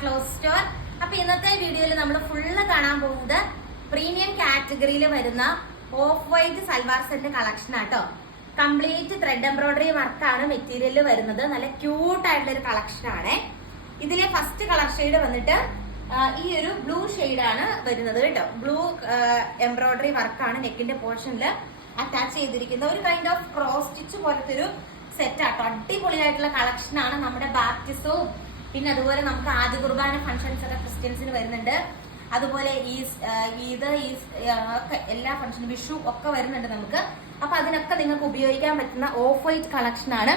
Cloth store. അപ്പൊ ഇന്നത്തെ വീഡിയോയിൽ നമ്മൾ ഫുള്ള് കാണാൻ പോകുന്നത് പ്രീമിയം കാറ്റഗറിയിൽ വരുന്ന of white salwar set collection ആട്ടോ. കംപ്ലീറ്റ് ത്രെഡ് എംബ്രോയിഡറി വർക്കാണ് മെറ്റീരിയൽ വരുന്നത്. നല്ല ക്യൂട്ട് ആയിട്ടുള്ള ഒരു കളക്ഷൻ ആണ്. ഇതിലെ ഫസ്റ്റ് കളർ ഷെയ്ഡ് വന്നിട്ട് ഈ ഒരു ബ്ലൂ ആണ് വരുന്നത് കേട്ടോ. ബ്ലൂ എംബ്രോയിഡറി വർക്കാണ് നെക്കിന്റെ പോർഷനിൽ അറ്റാച്ച് ചെയ്തിരിക്കുന്ന ഒരു കൈൻഡ് ഓഫ് ക്രോസ് സ്റ്റിച്ച് പോലത്തെ ഒരു സെറ്റ് ആട്ടോ. അടിപൊളിയായിട്ടുള്ള കളക്ഷൻ ആണ്. നമ്മുടെ ബാപ്റ്റിസവും പിന്നെ അതുപോലെ നമുക്ക് ആദ്യ കുർബാന ഫംഗ്ഷൻസ് ഒക്കെ ക്രിസ്ത്യൻസിന് വരുന്നുണ്ട്. അതുപോലെ ഒക്കെ എല്ലാ ഫംഗ്ഷനും വിഷു ഒക്കെ വരുന്നുണ്ട് നമുക്ക്. അപ്പൊ അതിനൊക്കെ നിങ്ങൾക്ക് ഉപയോഗിക്കാൻ പറ്റുന്ന ഓഫ് വൈറ്റ് കളക്ഷൻ ആണ്.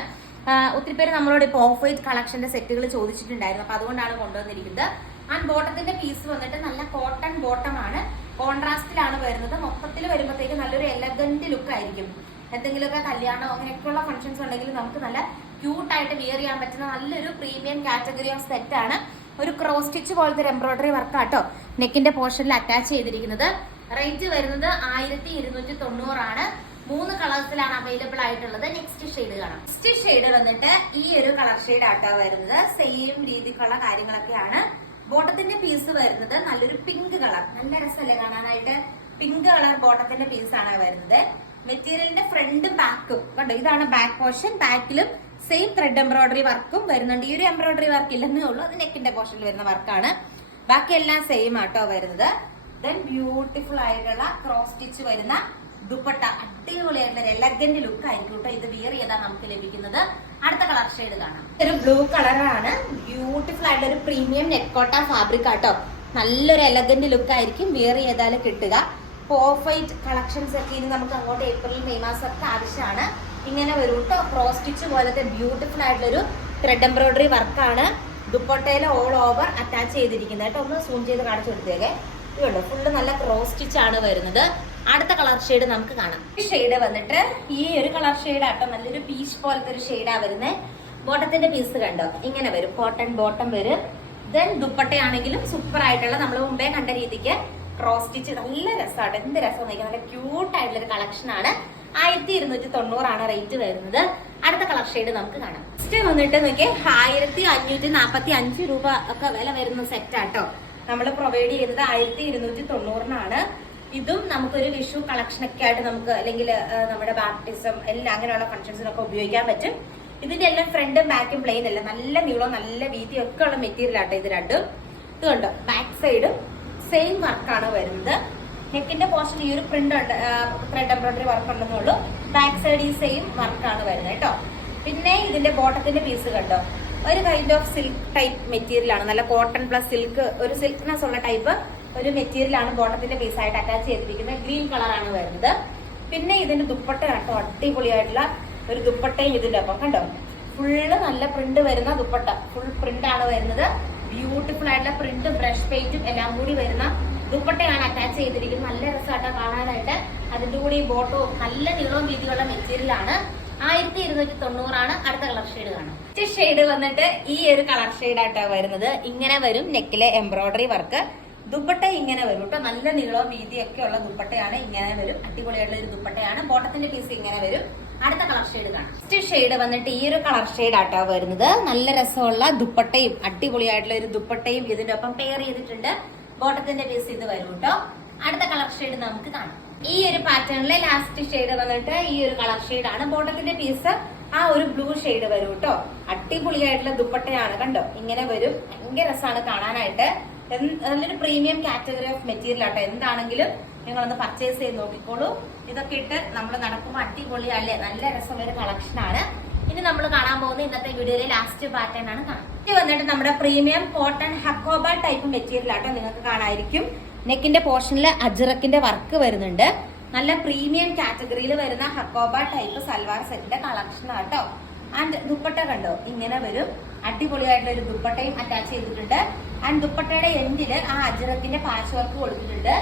ഒത്തിരി പേര് നമ്മളോട് ഇപ്പൊ ഓഫ് വൈറ്റ് കളക്ഷന്റെ സെറ്റുകൾ ചോദിച്ചിട്ടുണ്ടായിരുന്നു. അപ്പൊ അതുകൊണ്ടാണ് കൊണ്ടുവന്നിരിക്കുന്നത്. ആൻഡ് ബോട്ടത്തിന്റെ പീസ് വന്നിട്ട് നല്ല കോട്ടൺ ബോട്ടം ആണ്. കോൺട്രാസ്റ്റിലാണ് വരുന്നത്. മൊത്തത്തിൽ വരുമ്പോഴത്തേക്ക് നല്ലൊരു എലഗന്റ് ലുക്ക് ആയിരിക്കും. എന്തെങ്കിലുമൊക്കെ കല്യാണം അങ്ങനെയൊക്കെയുള്ള ഫംഗ്ഷൻസ് ഉണ്ടെങ്കിൽ നമുക്ക് നല്ല ക്യൂട്ടായിട്ട് വിയർ ചെയ്യാൻ പറ്റുന്ന നല്ലൊരു പ്രീമിയം കാറ്റഗറി ഓഫ് സെറ്റ് ആണ്. ഒരു ക്രോസ് സ്റ്റിച്ച് പോലത്തെ ഒരു എംബ്രോയിഡറി വർക്കാട്ടോ നെക്കിന്റെ പോർഷനിൽ അറ്റാച്ച് ചെയ്തിരിക്കുന്നത്. റേറ്റ് വരുന്നത് 1290 ആണ്. 3 കളേഴ്സിലാണ് അവൈലബിൾ ആയിട്ടുള്ളത്. നെക്സ്റ്റ് ഷെയ്ഡ് കാണാം. നെക്സ്റ്റ് ഷെയ്ഡ് വന്നിട്ട് ഈ ഒരു കളർ ഷെയ്ഡ് ആട്ടോ വരുന്നത്. സെയിം രീതിക്കുള്ള കാര്യങ്ങളൊക്കെയാണ്. ബോട്ടത്തിന്റെ പീസ് വരുന്നത് നല്ലൊരു പിങ്ക് കളർ. നല്ല രസമല്ലേ കാണാനായിട്ട്? പിങ്ക് കളർ ബോട്ടത്തിന്റെ പീസാണ് വരുന്നത്. മെറ്റീരിയലിന്റെ ഫ്രണ്ടും ബാക്കും കണ്ടോ, ഇതാണ് ബാക്ക് പോർഷൻ. ബാക്കിലും സെയിം ത്രെഡ് എംബ്രോയിഡറി വർക്കും വരുന്നുണ്ട്. ഈ ഒരു എംബ്രോയിഡറി വർക്ക് ഇല്ലെന്നേ ഉള്ളൂ, അത് നെക്കിന്റെ പോർഷനിൽ വരുന്ന വർക്കാണ്. ബാക്കി എല്ലാം സെയിം ആട്ടോ വരുന്നത്. ദെൻ ബ്യൂട്ടിഫുൾ ആയിട്ടുള്ള ക്രോസ് സ്റ്റിച്ച് വരുന്ന ദുപ്പട്ട. അടിപൊളിയായിട്ടുള്ള എലഗന്റ് ലുക്ക് ആയിരിക്കും കേട്ടോ ഇത് വിയർ ചെയ്താൽ നമുക്ക് ലഭിക്കുന്നത്. അടുത്ത കളർ ഷെയ്ഡ് കാണാം. ഒരു ബ്ലൂ കളറാണ്. ബ്യൂട്ടിഫുൾ ആയിട്ടുള്ള ഒരു പ്രീമിയം നെക്കോട്ട ഫാബ്രിക് ആട്ടോ. നല്ലൊരു എലഗന്റ് ലുക്ക് ആയിരിക്കും വിയർ ചെയ്താൽ കിട്ടുക. ഓഫ് വൈറ്റ് കളക്ഷൻസ് ഒക്കെ ഇനി നമുക്ക് അങ്ങോട്ട് ഏപ്രിൽ മെയ് മാസം ഒക്കെ ആവശ്യമാണ്. ഇങ്ങനെ വരും കേട്ടോ. ക്രോസ് സ്റ്റിച്ച് പോലത്തെ ബ്യൂട്ടിഫുൾ ആയിട്ടുള്ളൊരു ത്രെഡ് എംബ്രോയിഡറി വർക്കാണ് ദുപ്പട്ടയിൽ ഓൾ ഓവർ അറ്റാച്ച് ചെയ്തിരിക്കുന്നത് കേട്ടോ. ഒന്ന് സൂം ചെയ്ത് കാണിച്ചു കൊടുത്തേക്കെ. ഇതുണ്ട്, ഫുള്ള് നല്ല ക്രോസ് സ്റ്റിച്ച് ആണ് വരുന്നത്. അടുത്ത കളർ ഷെയ്ഡ് നമുക്ക് കാണാം. ഈ ഷെയ്ഡ് വന്നിട്ട് ഈ ഒരു കളർ ഷെയ്ഡ് ആട്ടോ. നല്ലൊരു പീച്ച് പോലത്തെ ഒരു ഷെയ്ഡാ വരുന്നത്. ബോട്ടത്തിന്റെ പീസ് കണ്ടോ, ഇങ്ങനെ വരും. കോട്ടൺ ബോട്ടം വരും. ദെൻ ദുപ്പട്ടയാണെങ്കിലും സൂപ്പർ ആയിട്ടുള്ള നമ്മൾ മുമ്പേ കണ്ട രീതിക്ക് ക്രോസ് സ്റ്റിച്ച് നല്ല രസമാണ്. എന്ത് രസം നോക്കിയാൽ നല്ല ക്യൂട്ട് ആയിട്ടുള്ള ഒരു കളക്ഷൻ ആണ്. 1290 ആണ് റേറ്റ് വരുന്നത്. അടുത്ത കളർ ഷെയ്ഡ് നമുക്ക് കാണാം. നെക്സ്റ്റ് വന്നിട്ട് നോക്കിയേ 1545 രൂപ ഒക്കെ വില വരുന്ന സെറ്റ് ആട്ടോ. നമ്മൾ പ്രൊവൈഡ് ചെയ്യുന്നത് 1290 ഇതും നമുക്കൊരു വിഷു കളക്ഷൻ ഒക്കെ ആയിട്ട് നമുക്ക് അല്ലെങ്കിൽ നമ്മുടെ ബാപ്റ്റിസം എല്ലാം അങ്ങനെയുള്ള ഫംഗ്ഷൻസിനൊക്കെ ഉപയോഗിക്കാൻ പറ്റും. ഇതിന്റെ എല്ലാം ഫ്രണ്ടും ബാക്കും പ്ലെയിൻ അല്ല, നല്ല നീളവും നല്ല വീതിയും ഒക്കെ ഉള്ള മെറ്റീരിയൽ ആട്ടോ ഇത് രണ്ടും. ഇത് കണ്ടോ, ബാക്ക് സൈഡും സെയിം വർക്കാണ് വരുന്നത്. നെക്കിന്റെ പോർഷൻ ഈ ഒരു പ്രിന്റ് ത്രെഡ് എംബ്രോയിഡറി വർക്ക് ഉണ്ടെന്നുള്ളൂ. ബാക്ക് സൈഡ് ഈ സെയിം വർക്കാണ് വരുന്നത് കേട്ടോ. പിന്നെ ഇതിന്റെ ബോട്ടത്തിന്റെ പീസ് കണ്ടോ, ഒരു kind of silk type material ആണ്. നല്ല കോട്ടൺ പ്ലസ് സിൽക്ക്, ഒരു സിൽക്ക്നെസ് ഉള്ള ടൈപ്പ് ഒരു മെറ്റീരിയൽ ആണ് ബോട്ടത്തിന്റെ പീസായിട്ട് അറ്റാച്ച് ചെയ്തിരിക്കുന്നത്. ഗ്രീൻ കളറാണ് വരുന്നത്. പിന്നെ ഇതിന്റെ ദുപ്പട്ട കേട്ടോ, അടിപൊളിയായിട്ടുള്ള ഒരു ദുപ്പട്ടയും ഇതിന്റെ ഒപ്പം കണ്ടോ. ഫുള്ള് നല്ല പ്രിന്റ് വരുന്ന ദുപ്പട്ട, ഫുൾ പ്രിന്റ് ആണ് വരുന്നത്. ബ്യൂട്ടിഫുൾ ആയിട്ടുള്ള പ്രിന്റും ബ്രഷ് പെയിന്റും എല്ലാം കൂടി വരുന്ന ദുപ്പട്ടയാണ് അറ്റാച്ച് ചെയ്തിരിക്കുന്നത്. നല്ല രസമായിട്ട് കാണാനായിട്ട്. അതിന്റെ കൂടി ഈ ബോട്ടവും നല്ല നീളവും വീതിയുള്ള മെറ്റീരിയൽ ആണ്. 1290 ആണ്. അടുത്ത കളർ ഷെയ്ഡ് കാണാം. നെക്സ്റ്റ് ഷെയ്ഡ് വന്നിട്ട് ഈ ഒരു കളർ ഷെയ്ഡ് ആയിട്ടാണ് വരുന്നത്. ഇങ്ങനെ വരും നെക്കിലെ എംബ്രോയിഡറി വർക്ക്. ദുപ്പട്ട ഇങ്ങനെ വരും കേട്ടോ. നല്ല നീളവും വീതിയൊക്കെ ഉള്ള ദുപ്പട്ടയാണ്. ഇങ്ങനെ വരും. അടിപൊളിയായിട്ടുള്ള ഒരു ദുപ്പട്ടയാണ്. ബോട്ടത്തിന്റെ പീസ് ഇങ്ങനെ വരും. അടുത്ത കളർ ഷെയ്ഡ് കാണാം. നെക്സ്റ്റ് ഷെയ്ഡ് വന്നിട്ട് ഈ ഒരു കളർ ഷെയ്ഡ് ആട്ടോ വരുന്നത്. നല്ല രസമുള്ള ദുപ്പട്ടയും അടിപൊളിയായിട്ടുള്ള ഒരു ദുപ്പട്ടയും ഇതിന്റെ ഒപ്പം പെയർ ചെയ്തിട്ടുണ്ട്. ബോട്ടത്തിന്റെ പീസ് ഇത് വരും കേട്ടോ. അടുത്ത കളർ ഷെയ്ഡ് നമുക്ക് കാണാം. ഈ ഒരു പാറ്റേണിലെ ലാസ്റ്റ് ഷെയ്ഡ് വന്നിട്ട് ഈ ഒരു കളർ ഷെയ്ഡ് ആണ്. ബോട്ടത്തിന്റെ പീസ് ആ ഒരു ബ്ലൂ ഷെയ്ഡ് വരും കേട്ടോ. അടിപൊളിയായിട്ടുള്ള ദുപ്പട്ടയാണ് കണ്ടോ. ഇങ്ങനെ വരും. ഭയങ്കര രസമാണ് കാണാനായിട്ട്. നല്ലൊരു പ്രീമിയം കാറ്റഗറി ഓഫ് മെറ്റീരിയൽ ആട്ടോ. എന്താണെങ്കിലും നിങ്ങളൊന്ന് പർച്ചേസ് ചെയ്ത് നോക്കിക്കോളൂ. ഇതൊക്കെ ഇട്ട് നമ്മൾ നടക്കുമ്പോൾ അടിപൊളിയല്ലേ, നല്ല രസമുള്ള ഒരു കളക്ഷൻ ആണ്. ഇനി നമ്മൾ കാണാൻ പോകുന്ന ഇന്നത്തെ വീഡിയോയിലെ ലാസ്റ്റ് പാറ്റേൺ ആണ് കാണാം. ഇത് വന്നിട്ട് നമ്മുടെ premium cotton hakoba type material ആട്ടോ. നിങ്ങൾക്ക് കാണാതിരിക്കും. നെക്കിന്റെ പോർഷനിൽ അജ്രക്കിന്റെ വർക്ക് വരുന്നുണ്ട്. നല്ല പ്രീമിയം കാറ്റഗറിയിൽ വരുന്ന ഹക്കോബ ടൈപ്പ് സൽവാർ സെറ്റിന്റെ കളക്ഷൻ ആട്ടോ. ആൻഡ് ദുപ്പട്ട കണ്ടോ, ഇങ്ങനെ വരും. അടിപൊളിയായിട്ടുള്ള ഒരു ദുപ്പട്ടയും അറ്റാച്ച് ചെയ്തിട്ടുണ്ട്. ആൻഡ് ദുപ്പട്ടയുടെ എൻഡില് ആ അജ്രക്കിന്റെ പാച്ച് വർക്ക് കൊടുത്തിട്ടുണ്ട്.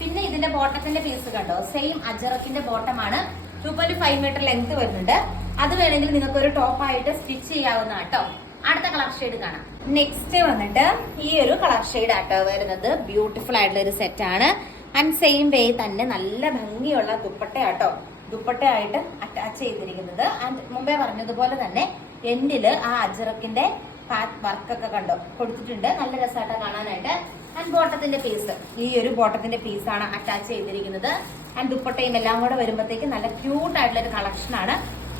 പിന്നെ ഇതിന്റെ ബോട്ടത്തിന്റെ പീസ് കണ്ടോ, സെയിം അജ്രക്കിന്റെ ബോട്ടമാണ്. 2.5 മീറ്റർ ലെങ്ത് വരുന്നുണ്ട്. അത് വേണമെങ്കിൽ നിങ്ങൾക്ക് ഒരു ടോപ്പായിട്ട് സ്റ്റിച്ച് ചെയ്യാവുന്ന കേട്ടോ. അടുത്ത കളർ ഷെയ്ഡ് കാണാം. നെക്സ്റ്റ് വന്നിട്ട് ഈ ഒരു കളർ ഷെയ്ഡ് ആട്ടോ വരുന്നത്. ബ്യൂട്ടിഫുൾ ആയിട്ടുള്ള ഒരു സെറ്റ് ആണ്. ആൻഡ് സെയിം വേ തന്നെ നല്ല ഭംഗിയുള്ള ദുപ്പട്ടയാട്ടോ. ദുപ്പട്ടയായിട്ട് അറ്റാച്ച് ചെയ്തിരിക്കുന്നത്. ആൻഡ് മുമ്പേ പറഞ്ഞതുപോലെ തന്നെ എൻഡില് ആ അജ്രക്കിന്റെ വർക്കൊക്കെ കണ്ടോ കൊടുത്തിട്ടുണ്ട്. നല്ല രസമായിട്ട് കാണാനായിട്ട്. ആൻഡ് ബോട്ടത്തിന്റെ പീസ്, ഈ ഒരു ബോട്ടത്തിന്റെ പീസാണ് അറ്റാച്ച് ചെയ്തിരിക്കുന്നത്. ആൻഡ് ദുപ്പട്ടയും എല്ലാം കൂടെ വരുമ്പോഴത്തേക്ക് നല്ല ക്യൂട്ട് ആയിട്ടുള്ള ഒരു കളക്ഷൻ ആണ്.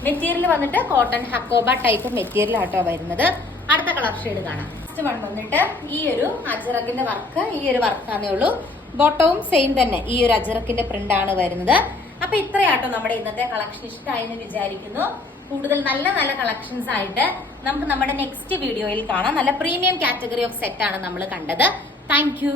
മെറ്റീരിയൽ വന്നിട്ട് കോട്ടൺ ഹക്കോബ ടൈപ്പ് മെറ്റീരിയൽ ആട്ടോ വരുന്നത്. അടുത്ത കളർ ഷെയ്ഡ് കാണാം. ഫസ്റ്റ് വൺ വന്നിട്ട് ഈ ഒരു അജറക്കിന്റെ വർക്ക്, ഈ ഒരു വർക്കാന്നേ ഉള്ളൂ. ബോട്ടവും സെയിം തന്നെ ഈ ഒരു അജറക്കിന്റെ പ്രിന്റ് ആണ് വരുന്നത്. അപ്പൊ ഇത്രയാട്ടോ നമ്മുടെ ഇന്നത്തെ കളക്ഷൻ. ഇഷ്ടമായി എന്ന് വിചാരിക്കുന്നു. കൂടുതൽ നല്ല നല്ല കളക്ഷൻസ് ആയിട്ട് നമുക്ക് നമ്മുടെ നെക്സ്റ്റ് വീഡിയോയിൽ കാണാം. നല്ല പ്രീമിയം കാറ്റഗറി ഓഫ് സെറ്റ് ആണ് നമ്മൾ കണ്ടത്. താങ്ക്